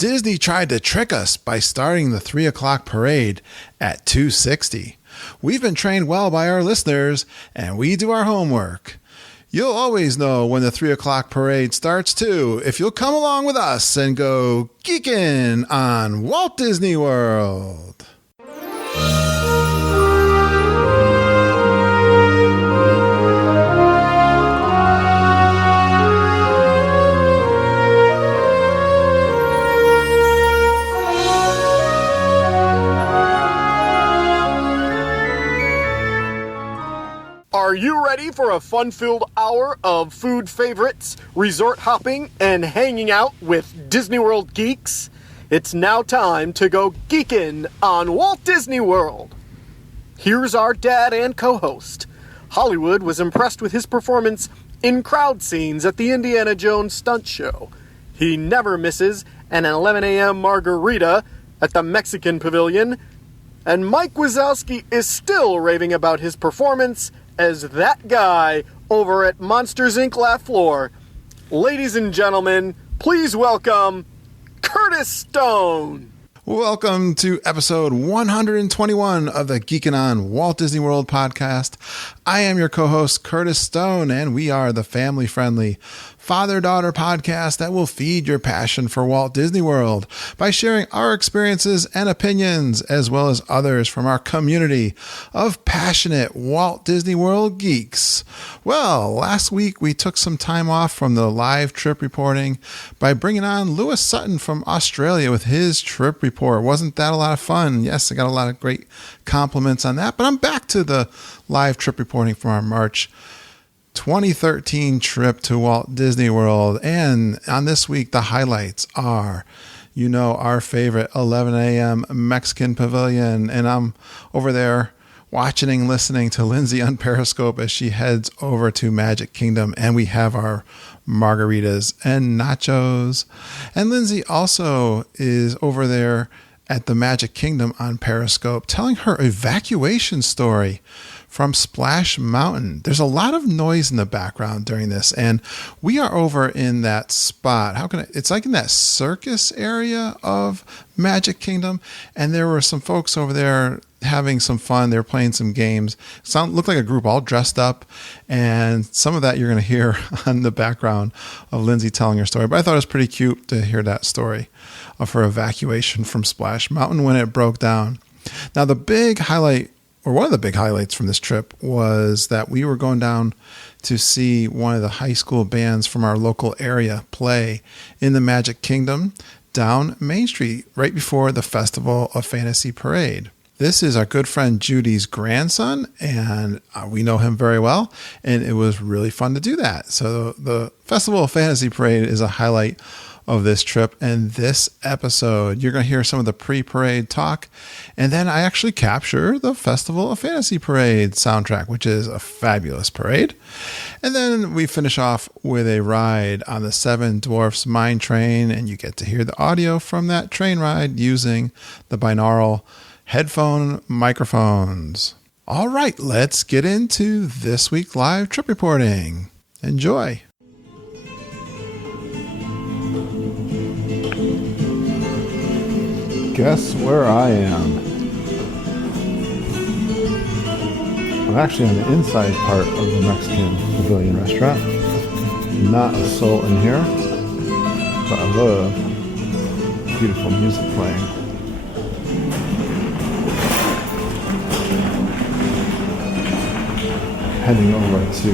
Disney tried to trick us by starting the 3 o'clock parade at 2:60. We've been trained well by our listeners, and we do our homework. You'll always know when the 3 o'clock parade starts, too, if you'll come along with us and go Geekin on Walt Disney World. Are you ready for a fun-filled hour of food favorites, resort hopping, and hanging out with Disney World geeks? It's now time to go Geekin on Walt Disney World. Here's our dad and co-host. Hollywood was impressed with his performance in crowd scenes at the Indiana Jones stunt show. He never misses an 11am Margarita at the Mexican pavilion. And Mike Wazowski is still raving about his performance as that guy over at Monsters, Inc. Laugh Floor. Ladies and gentlemen, please welcome Curtis Stone. Welcome to episode 121 of the Geekin' on Walt Disney World podcast. I am your co-host, Curtis Stone, and we are the family-friendly father-daughter podcast that will feed your passion for Walt Disney World by sharing our experiences and opinions, as well as others from our community of passionate Walt Disney World geeks. Well, last week we took some time off from the live trip reporting by bringing on Lewis Sutton from Australia with his trip report. Wasn't that a lot of fun? Yes, I got a lot of great compliments on that, but I'm back to the live trip reporting from our March 2013 trip to Walt Disney World. And on this week, the highlights are, our favorite 11am Mexican pavilion. And I'm over there watching and listening to Lindsay on Periscope as she heads over to Magic Kingdom. And we have our margaritas and nachos. And Lindsay also is over there at the Magic Kingdom on Periscope telling her evacuation story from Splash Mountain. There's a lot of noise in the background during this, and we are over in that spot. It's like in that circus area of Magic Kingdom, and there were some folks over there having some fun. They were playing some games. Looked like a group all dressed up, and some of that you're going to hear on the background of Lindsay telling her story. But I thought it was pretty cute to hear that story of her evacuation from Splash Mountain when it broke down. Now, the big highlight, or one of the big highlights from this trip, was that we were going down to see one of the high school bands from our local area play in the Magic Kingdom down Main Street right before the Festival of Fantasy Parade. This is our good friend Judy's grandson, and we know him very well, and it was really fun to do that. So the Festival of Fantasy Parade is a highlight of this trip, and this episode you're going to hear some of the pre-parade talk, and then I actually capture the Festival of Fantasy Parade soundtrack, which is a fabulous parade. And then we finish off with a ride on the 7 Dwarfs Mine Train, and you get to hear the audio from that train ride using the binaural headphone microphones. All right, let's get into this week's live trip reporting. Enjoy. Guess where I am? I'm actually on the inside part of the Mexican Pavilion restaurant. Not a soul in here, but I love beautiful music playing. Heading over to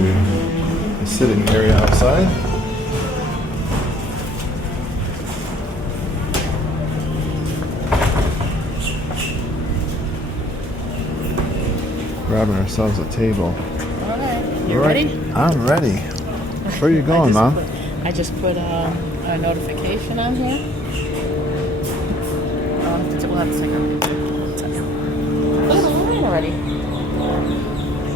the sitting area outside. Grabbing ourselves a table. All right. You ready? I'm ready. Where are you going, Mom? I just put a notification on here. We'll have a second. Oh, all right already.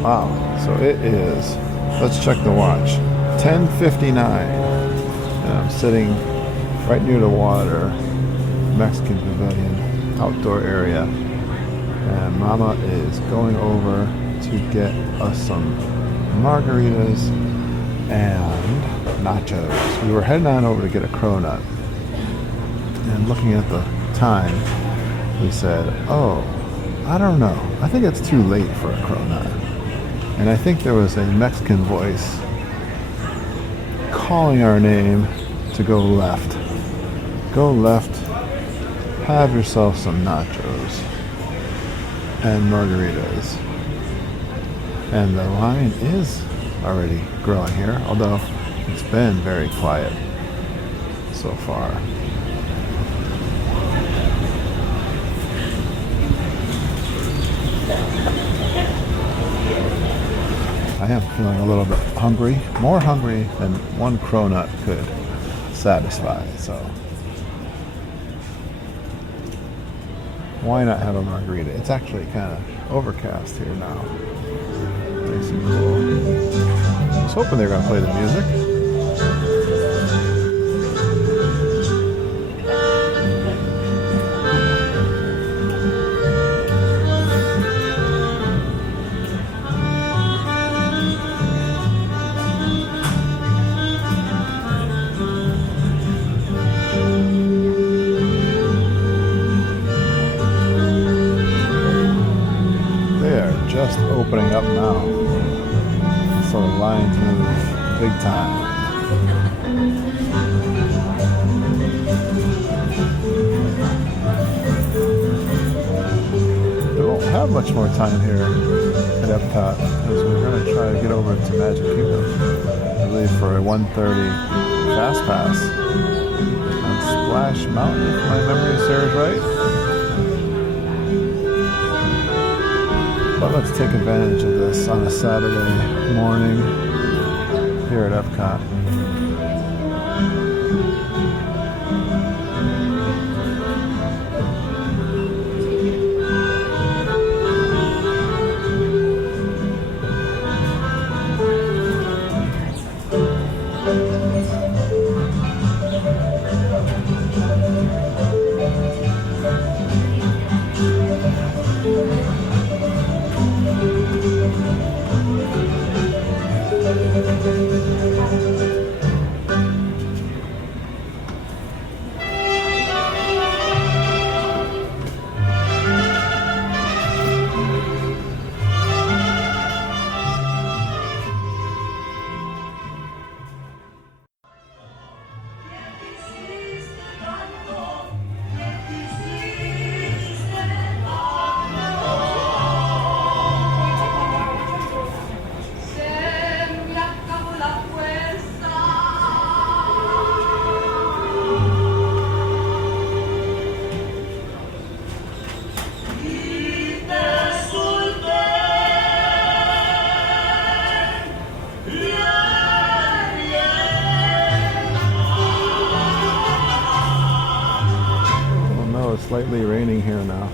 Wow. So it is, let's check the watch, 10:59. And I'm sitting right near the water, Mexican Pavilion, outdoor area. And Mama is going over to get us some margaritas and nachos. We were heading on over to get a cronut. and looking at the time, we said, oh, I don't know. I think it's too late for a cronut. And I think there was a Mexican voice calling our name to go left. Go left, have yourself some nachos and margaritas. And the line is already growing here, although it's been very quiet so far. I am feeling a little bit hungry, more hungry than one cronut could satisfy, so why not have a margarita? It's actually kind of overcast here now. Nice and cool. I was hoping they were going to play the music. Just opening up now, so the lines move big time. We won't have much more time here at Epcot because we're going to try to get over to Magic Kingdom, I believe, for a 1:30 Fast Pass on Splash Mountain, if my memory serves right. But let's take advantage of this on a Saturday morning here at Epcot. Slightly raining here now.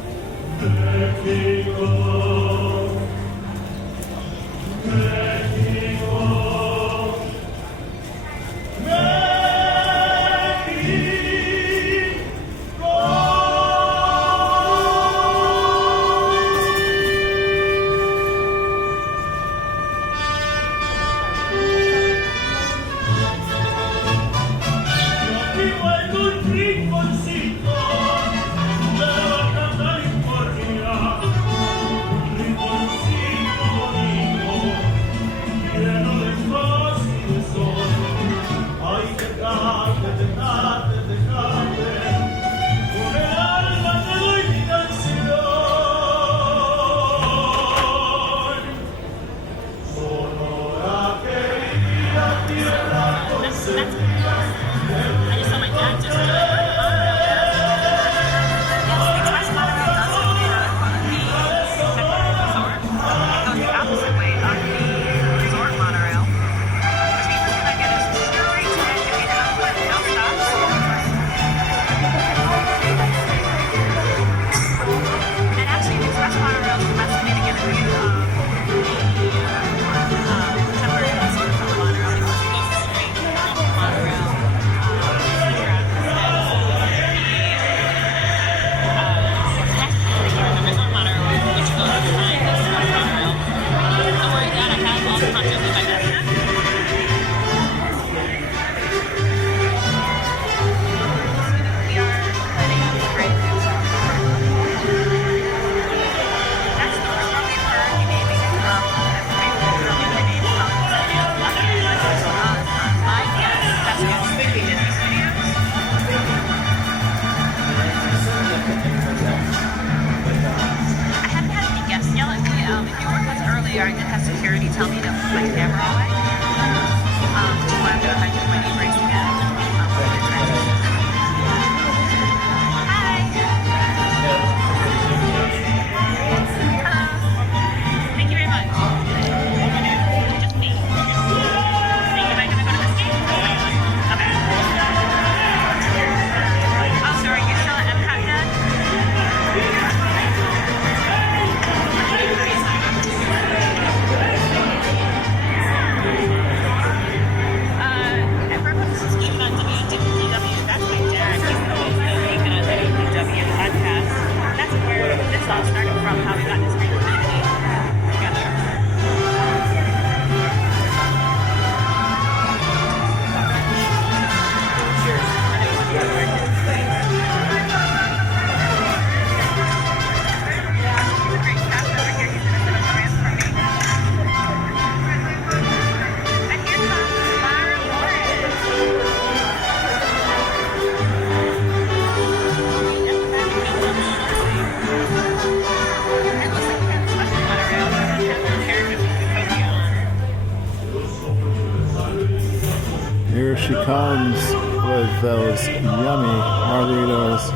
comes with those yummy margaritas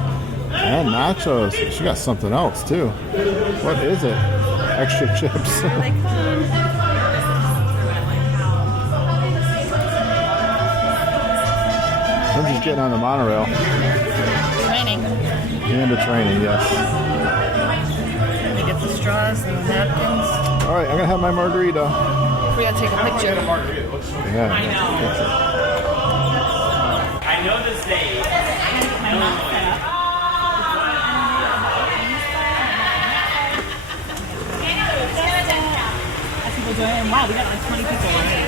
and nachos. She got something else too. What is it? Extra chips. Lindsay's getting on the monorail. Training. And the training, yes. We get the straws and the napkins. All right, I'm gonna have my margarita. We gotta take a picture. Yeah. I know this day. My mom set up. As people join in, wow, we got like 20 people already.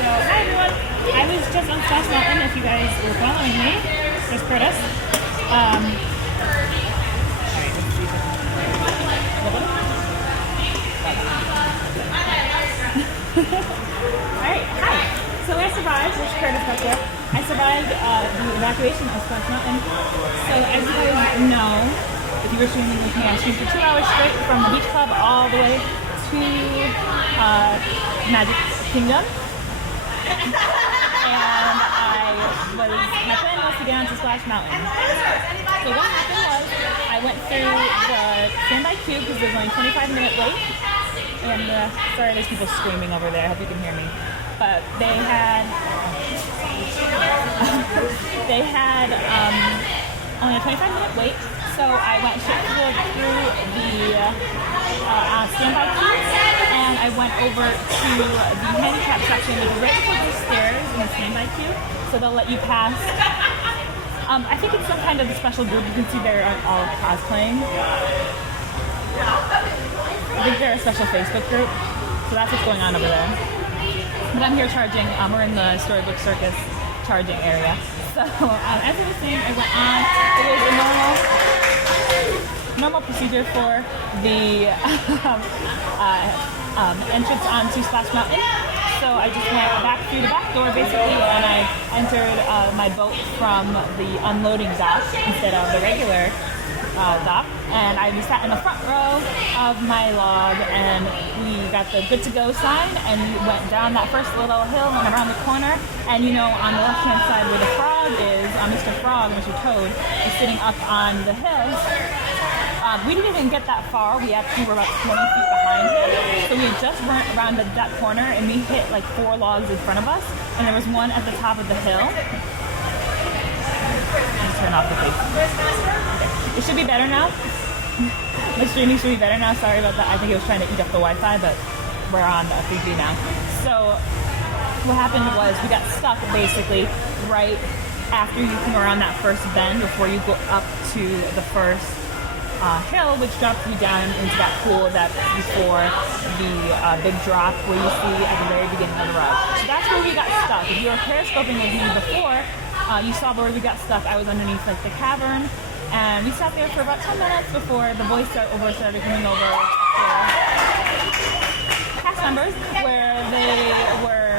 So, hi everyone. I was just on Splash Mountain. If you guys were following me, there's Curtis. Alright, hi. So I survived, which Curtis got there. I survived the evacuation of Splash Mountain. So as you guys know, if you were streaming with me, I streamed for 2 hours straight from the beach club all the way to Magic Kingdom. And my plan was to get onto Splash Mountain. So what happened was, I went through the standby queue because there's only a 25-minute wait. And sorry, there's people screaming over there. I hope you can hear me. But they had only a 25-minute wait. So I went straight through the standby queue, and I went over to the handicap section, which is right before the stairs in the standby queue. So they'll let you pass. I think it's some kind of special group. You can see they're all cosplaying. I think they're a special Facebook group. So that's what's going on over there. But I'm here charging. We're in the Storybook Circus charging area. So as I was saying, I went on. It was a normal procedure for the entrance onto Splash Mountain. So I just went back through the back door basically, and I entered my boat from the unloading dock instead of the regular dock, and I sat in the front row of my log, and we got the good to go sign, and we went down that first little hill and around the corner, and you know, on the left hand side where the frog is, Mr. Frog, Mr. Toad, is sitting up on the hill. We didn't even get that far. We actually were about 20 feet behind him. So we just went around that corner, and we hit like 4 logs in front of us, and there was one at the top of the hill. Turn off the face. It should be better now. My streaming should be better now. Sorry about that. I think it was trying to eat up the Wi-Fi, but we're on a 3G now. So what happened was we got stuck basically right after you come around that first bend before you go up to the first hill, which drops you down into that pool that's before the big drop where you see at the very beginning of the ride. So that's where we got stuck. If you were periscoping with me before, you saw where we got stuck. I was underneath like the cavern, and we sat there for about 10 minutes before the voiceover started coming over cast members, where they were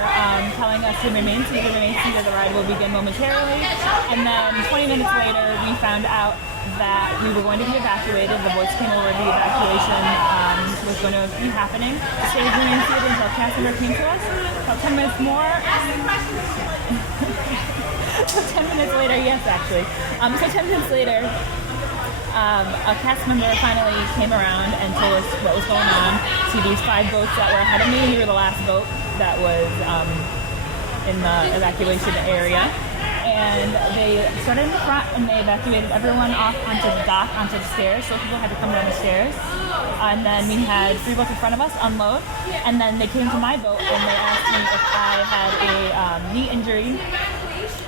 telling us to remain seated. The main seat of the ride will begin momentarily, and then 20 minutes later we found out that we were going to be evacuated. The voice came over, the evacuation was going to be happening. The stage remained seated until cast member came to us. About 10 minutes more. 10 minutes later, yes, actually. So 10 minutes later, a cast member finally came around and told us what was going on to these 5 boats that were ahead of me. We were the last boat that was in the evacuation area. And they started in the front, and they evacuated everyone off onto the dock, onto the stairs, so people had to come down the stairs. And then we had 3 boats in front of us unload, and then they came to my boat, and they asked me if I had a knee injury.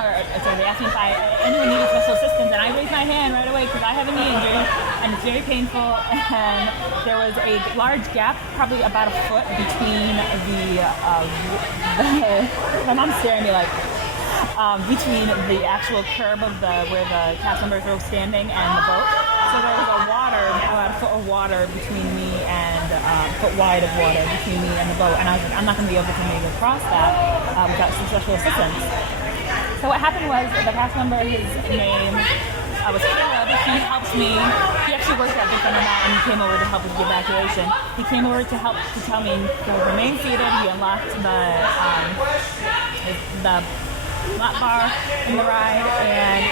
They asked me if anyone needed special assistance, and I raised my hand right away because I have a knee injury, and it's very painful, and there was a large gap, probably about a foot, between my mom's staring at me like, between the actual curb of where the cast members were standing and the boat. So there was about a foot of water between me and foot wide of water between me and the boat, and I was like, I'm not going to be able to maybe cross that without some special assistance. So what happened was the cast member, his name was Caleb. He helps me. He actually works at Big Thunder Mountain. He came over to help with the evacuation. He came over to help to tell me to remain seated. He unlocked the lap bar in the ride, and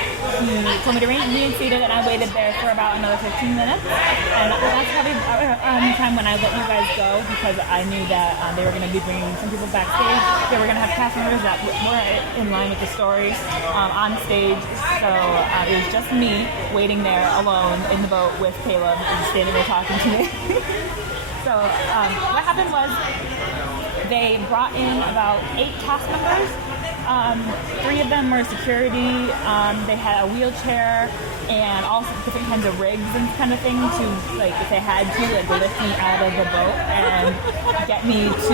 he told me to reinstate it, and I waited there for about another 15 minutes. And that's probably around the time when I let you guys go, because I knew that they were going to be bringing some people backstage. They were going to have cast members that were in line with the story on stage. So it was just me waiting there alone in the boat with Caleb, standing there talking to me. So what happened was they brought in about 8 cast members. 3 of them were security. They had a wheelchair and all different kinds of rigs and kind of thing to, like, if they had to, like, lift me out of the boat and get me to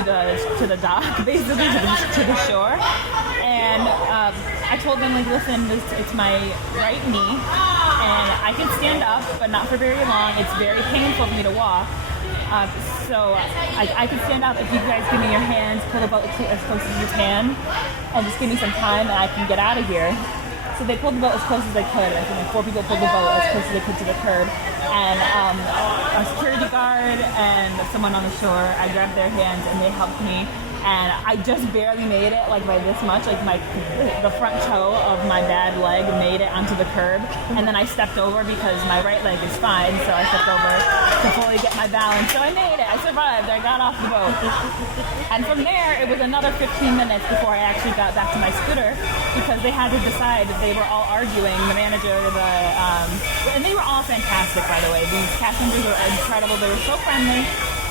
the dock, basically to the shore. And I told them, like, listen, it's my right knee, and I can stand up, but not for very long. It's very painful for me to walk. So I can stand up if you guys give me your hands, pull the boat as close as you can, and just give me some time, and I can get out of here. So they pulled the boat as close as they could. I think like 4 people pulled the boat as close as they could to the curb. And a security guard and someone on the shore, I grabbed their hands and they helped me. And I just barely made it, like by this much, like the front toe of my bad leg made it onto the curb, and then I stepped over because my right leg is fine, so I stepped over to fully get my balance. So I made it, I survived, I got off the boat. And from there, it was another 15 minutes before I actually got back to my scooter, because they had to decide. They were all arguing, the manager, and they were all fantastic, by the way. These cast members were incredible, they were so friendly.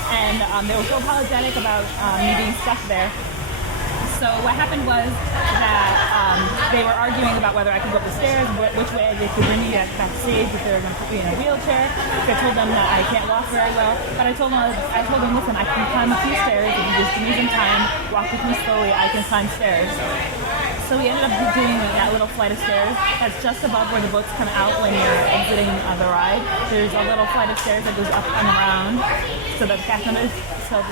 And they were so apologetic about me being stuck there. So what happened was that they were arguing about whether I could go up the stairs, which way they could bring me backstage, if they were going to put me in a wheelchair. So I told them that I can't walk very well, but I told them, listen, I can climb a few stairs. If you just give me some time, walk with me slowly, I can climb stairs. So we ended up doing that little flight of stairs that's just above where the boats come out when you're exiting the ride. There's a little flight of stairs that goes up and around, so that the cast members, so that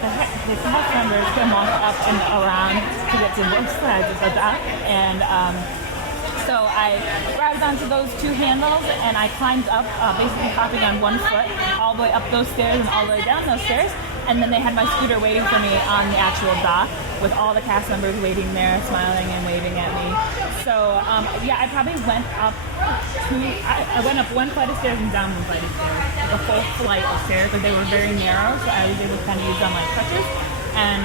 the cast members can walk up and around to get to both sides of the dock. And so I grabbed onto those 2 handles and I climbed up, basically hopping on 1 foot all the way up those stairs and all the way down those stairs. And then they had my scooter waiting for me on the actual dock with all the cast members waiting there, smiling and waving at me. So I probably went up I went up 1 flight of stairs and down 1 flight of stairs, like a full flight of stairs, but they were very narrow, so I was able to kind of use them like crutches and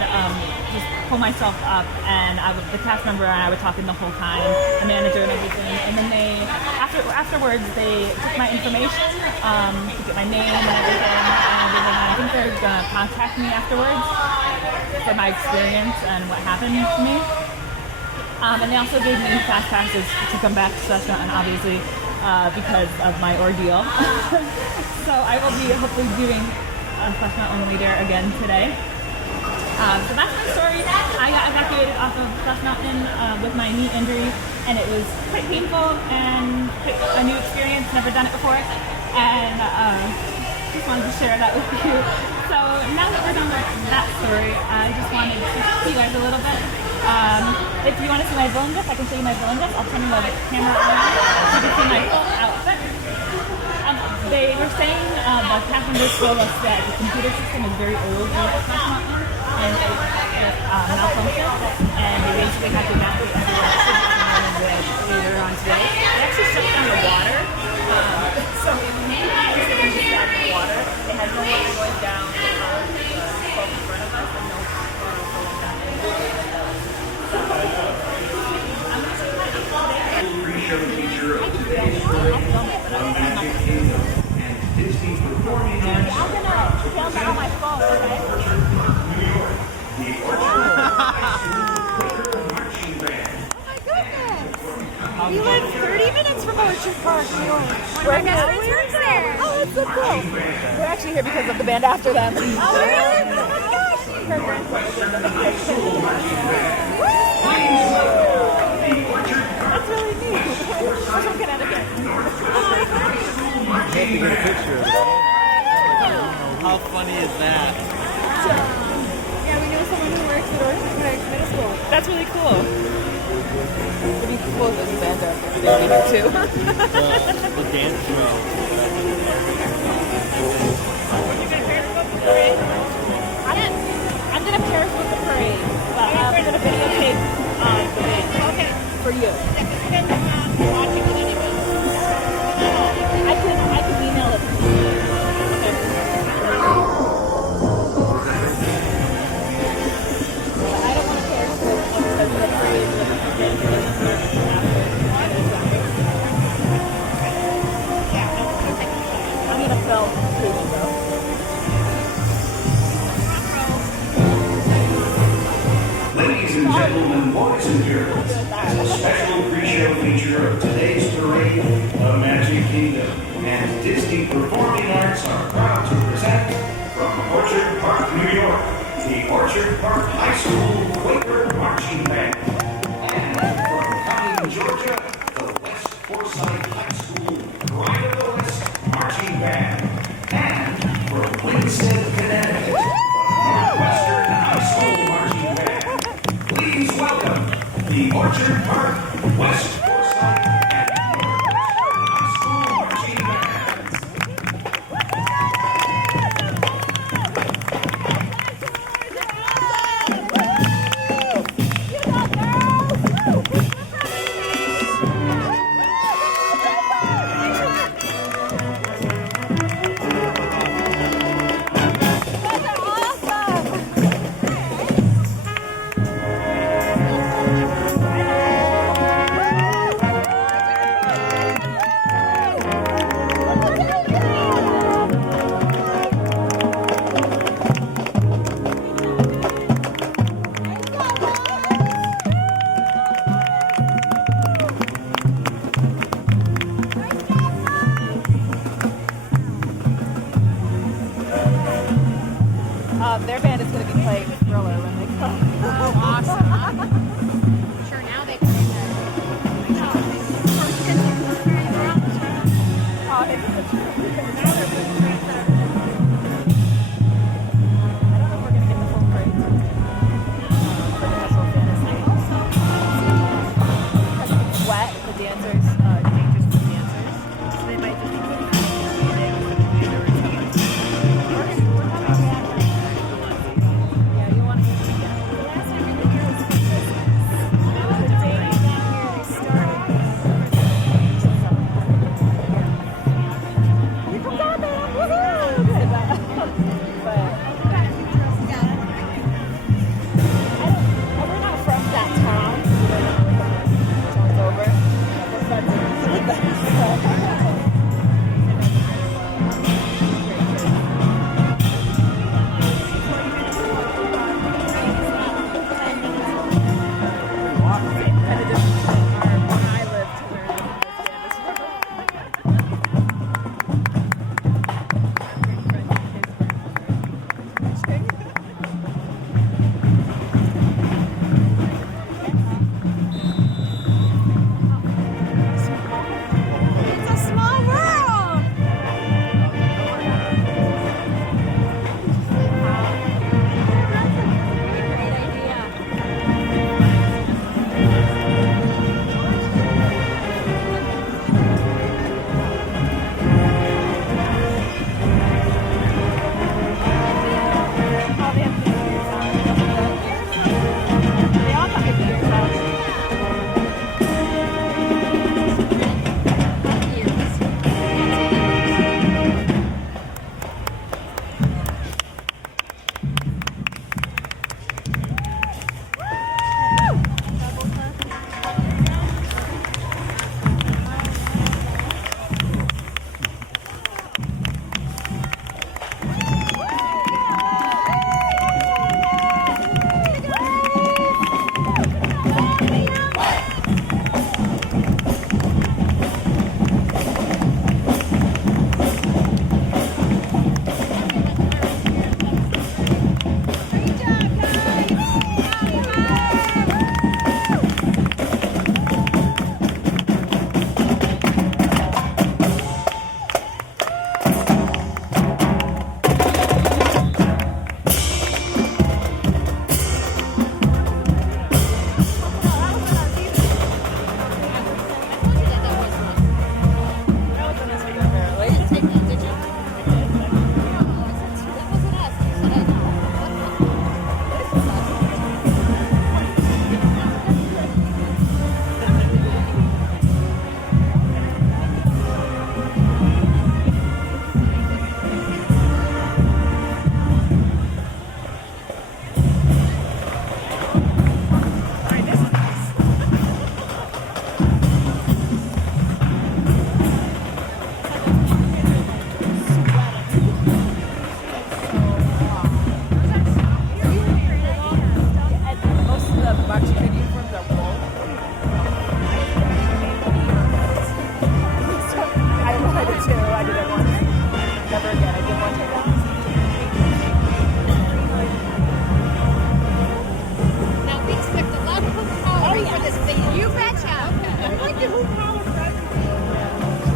just pull myself up. And the cast member and I were talking the whole time, the manager and everything. And then afterwards they took my information, to get my name and everything. I think they're gonna contact me afterwards for my experience and what happened to me. And they also gave me fast passes to come back to the restaurant, and obviously because of my ordeal. So I will be hopefully doing a Flesh Mountain later again today. So that's my story. I got evacuated off of Flesh Mountain with my knee injury, and it was quite painful and a new experience, never done it before. And just wanted to share that with you. So now that we're done with that story, I just wanted to see you guys a little bit. If you want to see my villain dress, I can show you my villain dress. I'll turn the camera on so you can see my full outfit. They were saying the cast members told us that the computer system is very old here at Flesh Mountain, and it malfunctioned, and they basically had to evacuate everyone later on today. They actually shut down the water, so the water. They had no water going down the slope in front of us, and no water going down. I'm going to say my today. Pre-show teacher of today's story, and Disney performing I'm going to film that on my phone, okay? New York, the Orchard Marching Band. Oh my goodness! We live 30 minutes from Orchard Park, New York. We're now Works there. Oh, that's so cool. We're actually here because of the band after them. Oh, really? Oh my gosh! Her grandson. That's really neat. We're from Connecticut. Have to get a picture of it. How funny is that? Yeah, we know someone who works at Orchard Middle School. That's really cool. It'd be cool if the band after they did too. The dance show. You gonna periscope the parade? I'm gonna periscope the parade, but I'm gonna videotape for you. I could email it. But I don't want to pay for it because the phrase with I'm gonna fill page though. Ladies and gentlemen, boys and girls, as a special pre-show feature of today's parade, the Magic Kingdom and Disney Performing Arts are proud to present from Orchard Park, New York, the Orchard Park High School Quaker Marching Band. And from Cumming, Georgia, the West Forsyth High School Pride of the West Marching Band. And from Winston, Connecticut, the Northwestern High School Marching Band. Please welcome the Orchard Park, West Forsyth, and Northwestern High School Marching Bands. Their band is going to be playing Thriller when they come. Oh, awesome. Sure, now they play I don't know if we're going to get the full parade for the Hustle Fantasy. Because it's wet, the dancers, dangerous for the dancers. So they might just be putting Yeah, you want to the last time we were here was for Christmas. The day down here they started. You forgot!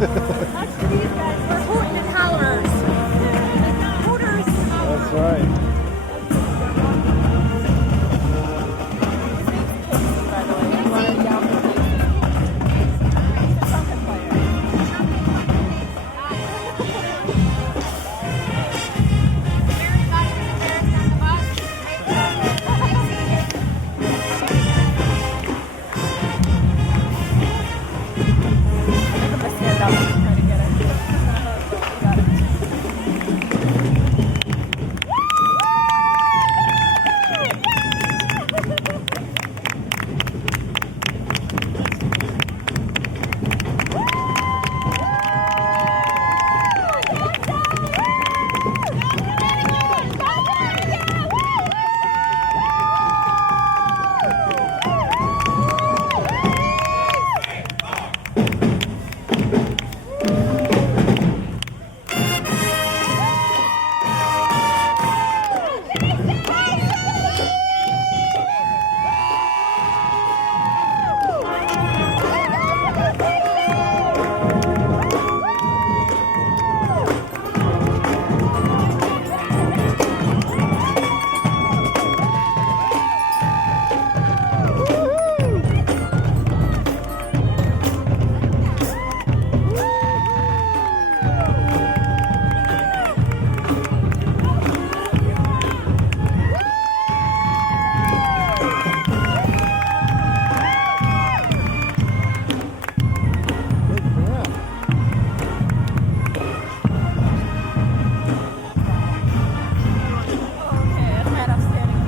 Much to these guys, we're hooting and hollers. Hooters and hollers. That's right. By the way, you want to yell for Casey? He's a trumpet player. I'm gonna stand up and try to get it. Got it. Okay, that's right, I'm standing.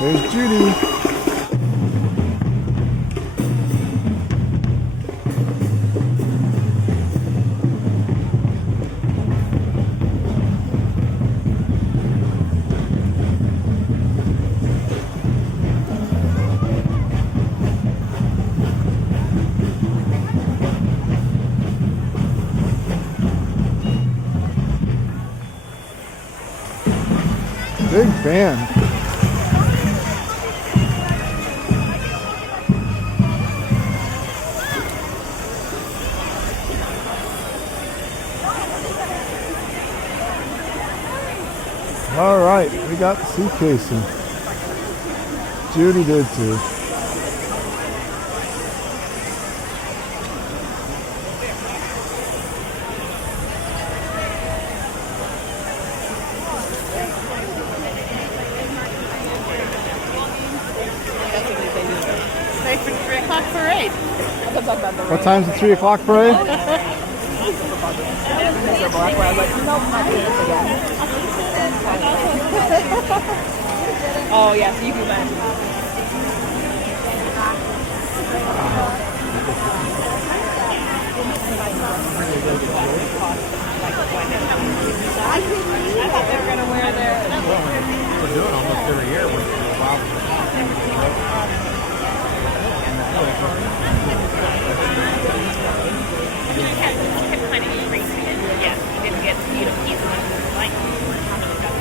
There's Judy. Big fan. All right, we got the suitcasing. Judy did too. Stay for 3 o'clock parade. What time's the 3 o'clock parade? Miserable. That's why I was like, nope, not doing this again. Oh, yeah, so you can imagine. I thought they were going to wear their... We're doing almost every year. Kind of crazy. Yeah, you didn't get to eat a piece of it. Like, how many got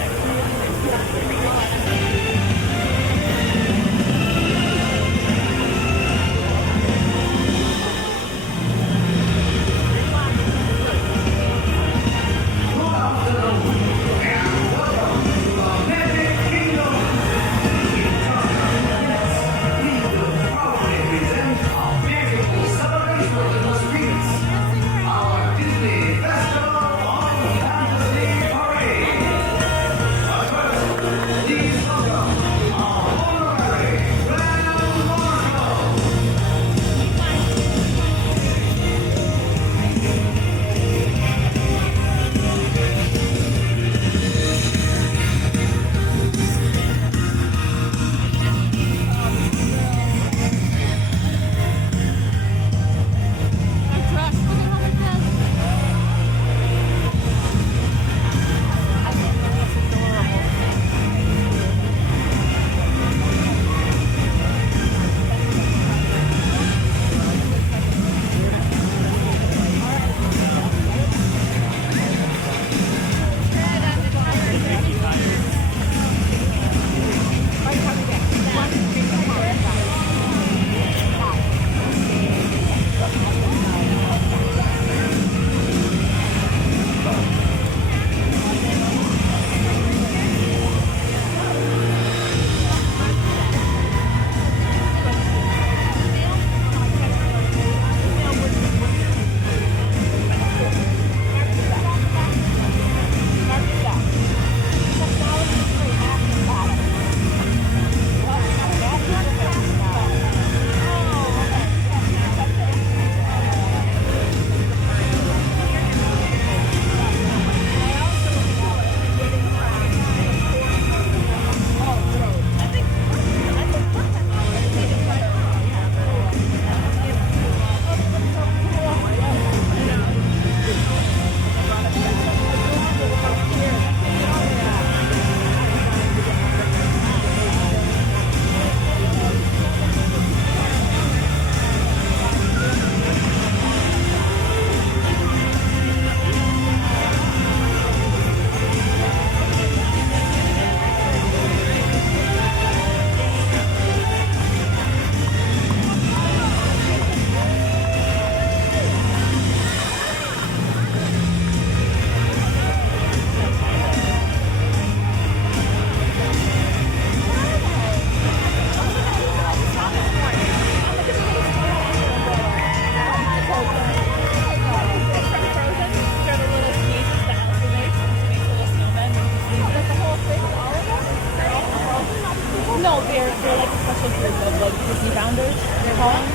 No, they're like a special group of like Disney founders. They're calling.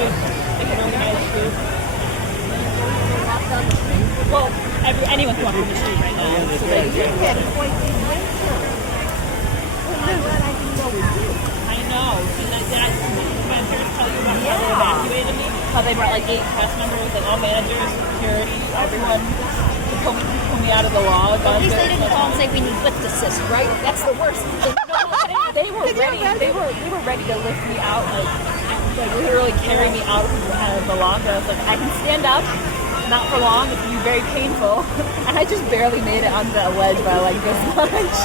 It's an organized group. Well, anyone can walk on the street right now. So they I know. My parents tell you about how they evacuated me. How they brought like 8 cast members, like all managers, security, everyone to pull me out of the log. At least they didn't call and say we need lift assist, right? That's the worst. They were ready. They were ready to lift me out, like literally carry me out of the log. I was like, I can stand up, not for long. It's gonna be very painful, and I just barely made it onto that ledge by like this much.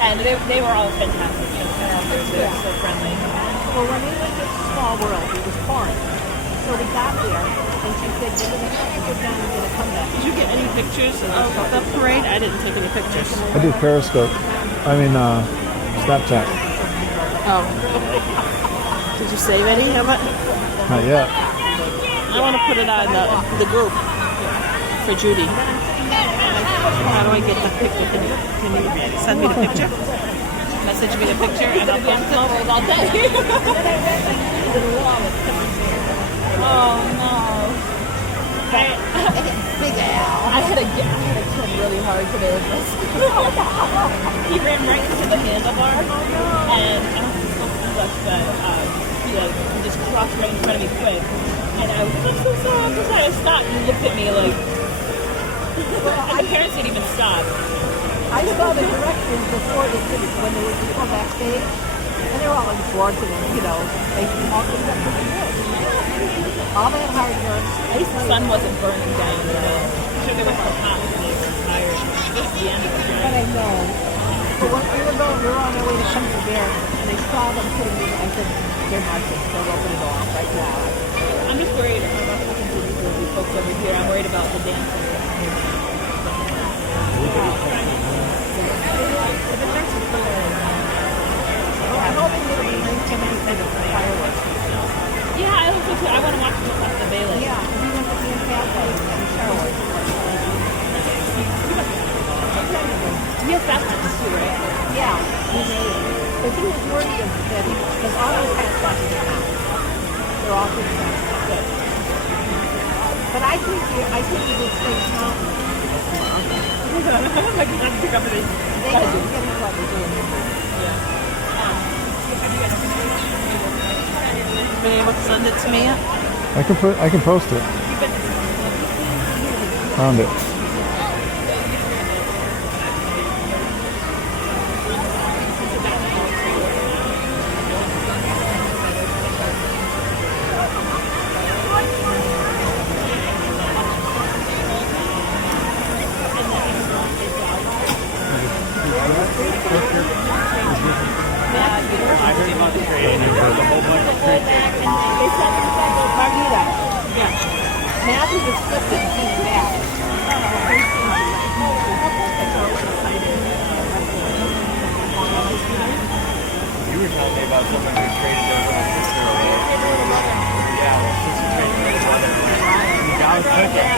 And they were all fantastic. They were so friendly. Well, when we went to Small World, it was pouring. So we got there, and she said, you're going to have to go down and get a comeback. Did you get any pictures of the parade? I didn't take any pictures. I did Periscope. Snapchat. Oh. Did you save any of it? Not yet. I want to put it on the group for Judy. How do I get the picture? Can you send me the picture? Message me the picture and I'll post it. All day. Oh no. Big Al. I had a kid really hard today. He ran right into the handlebar, and I don't think so much, but he just crossed right in front of me quick. And I was like, I'm so sorry. I stopped and he looked at me like. And the parents didn't even stop. I saw the directions before they did it, when they were before backstage, and they were all exhorting and, they all cleaned up pretty good. All that hard work. At least the sun wasn't burning down. I'm sure they were so hot and they were tired. This is the end of the But journey. I know. But when we were on our way to come to there, and they saw them putting it, I said, they're marching, so they'll open it off right now. I'm just worried about talking to these folks over here. I'm worried about the dancers. I'm hoping it'll be nice to meet the fireworks. Yeah, I hope so too. I want to watch the Bailey. Yeah, we went to the Cafe and Charlotte. Yes, that's nice too, right? Yeah, he made it. But he was worthy of that, because all those guys got to count. They're all good friends. Good. But I think he would stay mountain. I'm like, I'm pick up any. They don't get what we're doing. Been able to send it to me yet? I can post it. Found it. I heard about the train. There was a whole bunch of trains. They sent him back to Margarita. Yeah. Matthew was flipped and came back. You were telling me about someone who traded their little sister away. Yeah, sister traded their sister. I was cooking.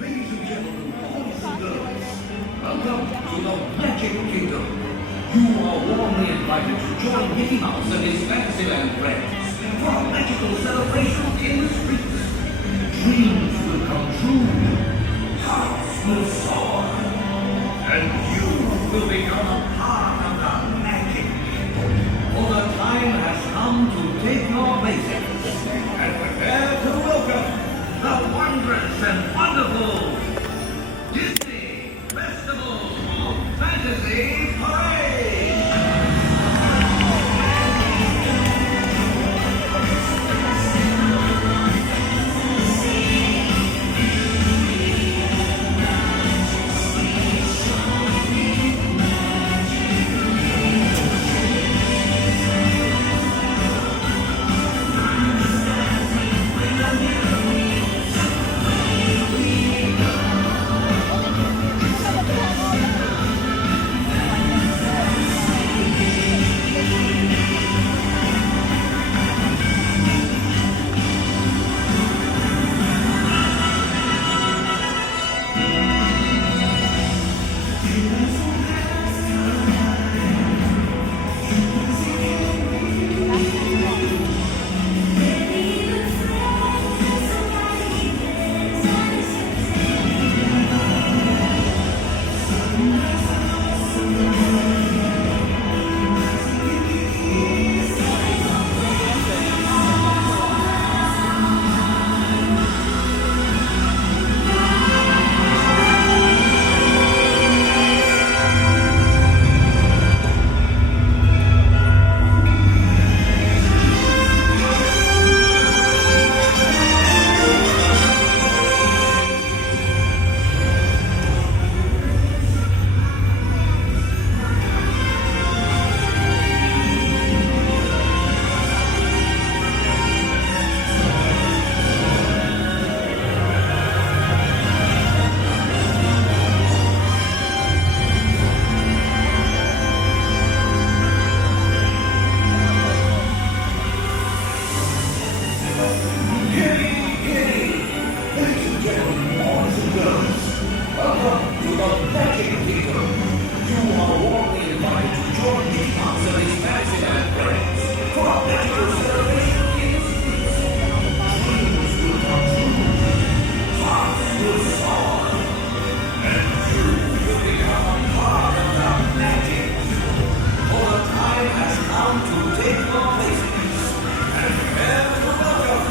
Ladies and gentlemen, boys and girls, welcome to the Magic Kingdom. You are warmly invited to join Mickey Mouse and his Fantasyland friends for a magical celebration in the streets. Dreams will come true, hearts will soar, and you will become a part of the magic. For the time has come to take your places and prepare to welcome the wondrous and wonderful Disney Festival of Fantasy Parade! Ladies and gentlemen, boys and girls, welcome to the Magic Kingdom. You are warmly invited to join me on these Fantasyland friends for a magical celebration in the streets. Dreams will come true, hearts will soar, and you will become a part of the magic. For the time has come to take your places and prepare to welcome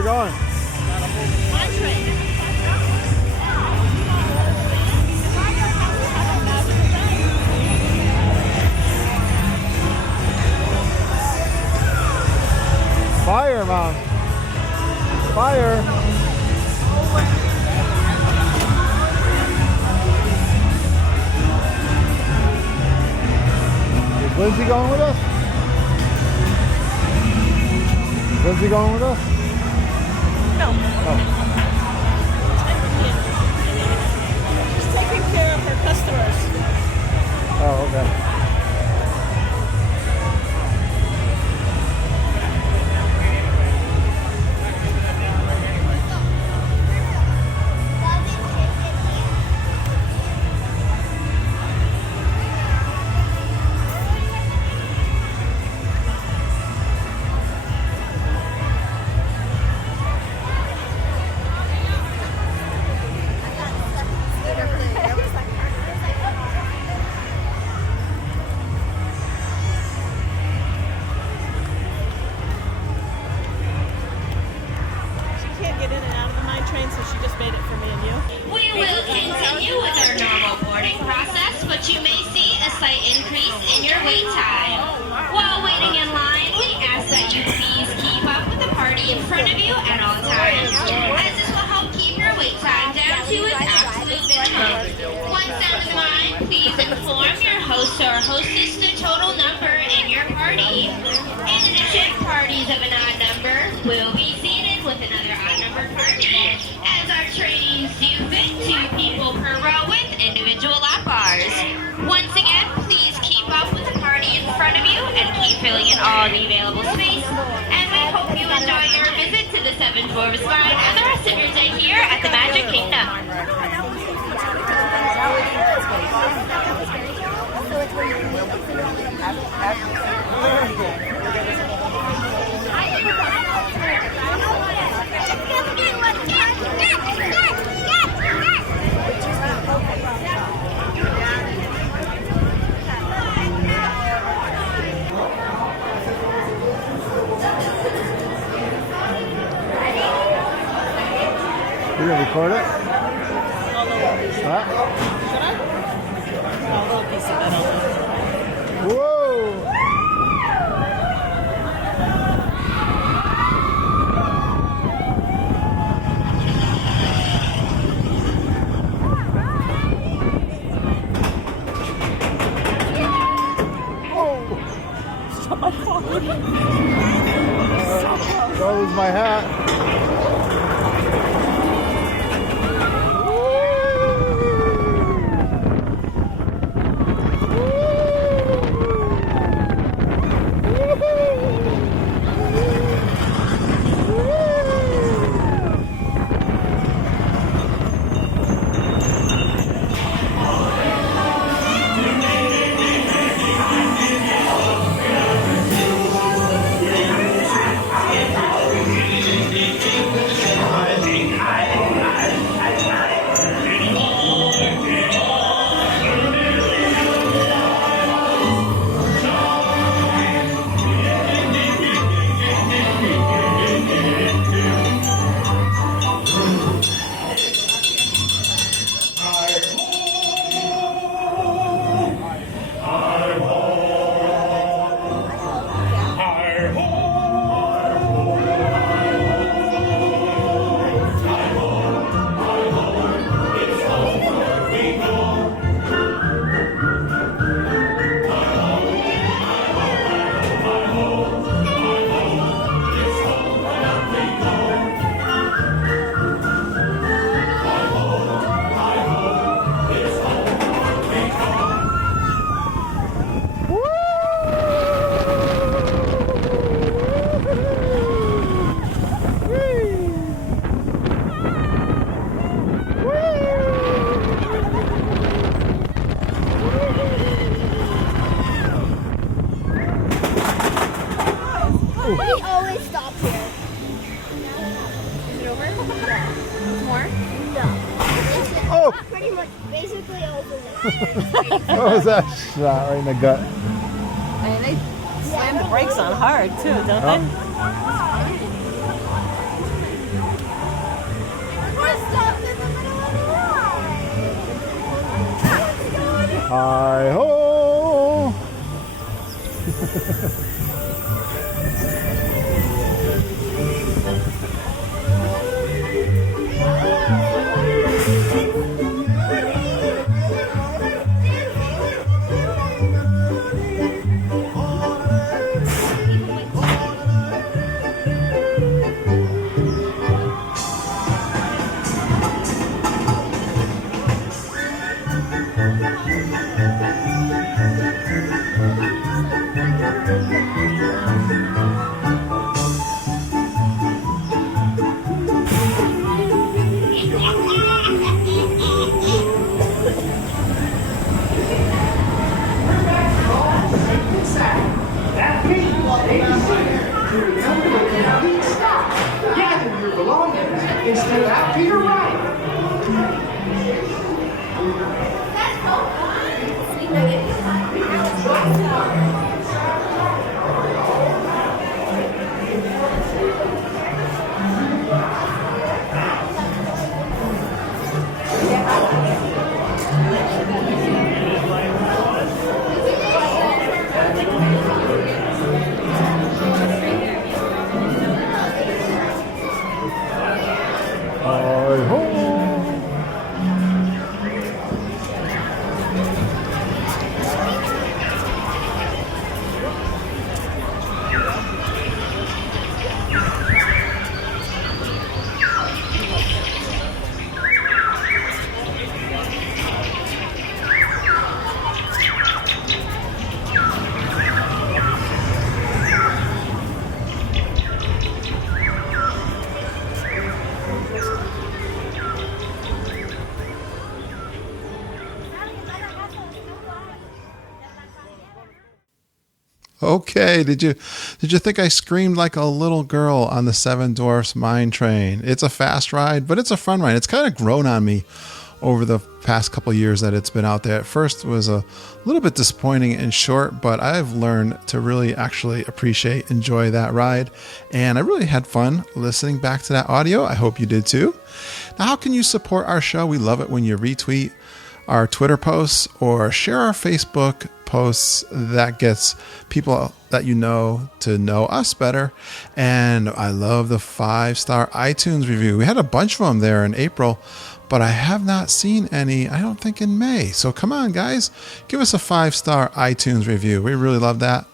we going? Mine train. Fire, Mom. Fire. Is Lindsay going with us? Is Lindsay going with us? No. Oh. She's taking care of her customers. Oh, okay. Dwarfs Mine and the rest of your day here at the Magic Kingdom. You're gonna record it? A little piece. Huh? Should I? A little piece of it. Whoa! Don't lose my hat. We always stop here. Is it over? More? No. Oh! Pretty much, basically over. What was that shot right in the gut? And they slam the brakes on hard too, don't they? Hi-ho! Gather your belongings and step out to your right. Okay, did you think I screamed like a little girl on the Seven Dwarfs Mine Train? It's a fast ride, but it's a fun ride. It's kind of grown on me over the past couple years that it's been out there. At first it was a little bit disappointing and short, but I've learned to really actually enjoy that ride. And I really had fun listening back to that audio. I hope you did too. Now, how can you support our show? We love it when you retweet our Twitter posts or share our Facebook posts. That gets people that you know to know us better. And I love the 5-star iTunes review. We had a bunch of them there in April, but I have not seen any, I don't think, in May. So come on, guys, give us a 5-star iTunes review. We really love that.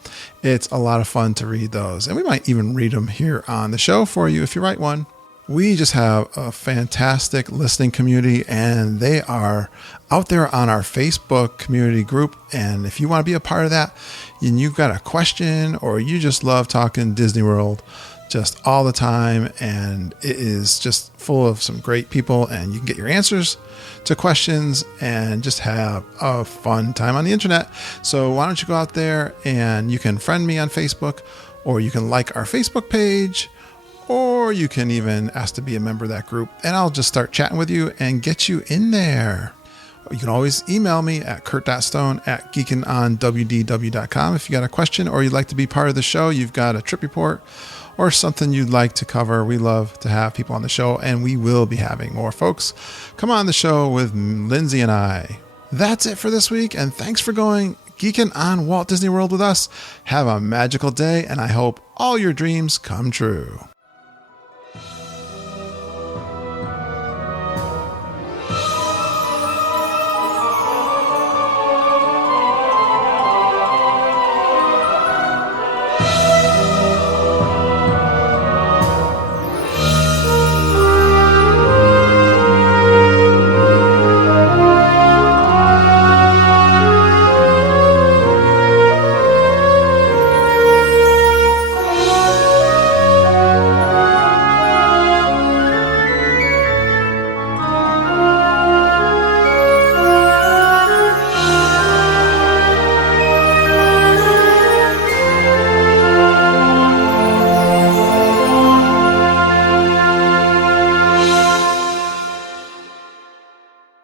It's a lot of fun to read those. And we might even read them here on the show for you if you write one. We just have a fantastic listening community, and they are out there on our Facebook community group. And if you want to be a part of that and you've got a question or you just love talking Disney World just all the time, and it is just full of some great people, and you can get your answers to questions and just have a fun time on the internet. So why don't you go out there and you can friend me on Facebook, or you can like our Facebook page, or you can even ask to be a member of that group, and I'll just start chatting with you and get you in there. You can always email me at kurt.stone@geekinonwdw.com if you got a question or you'd like to be part of the show, you've got a trip report or something you'd like to cover. We love to have people on the show, and we will be having more folks come on the show with Lindsay and I. That's it for this week, and thanks for going Geekin on Walt Disney World with us. Have a magical day, and I hope all your dreams come true.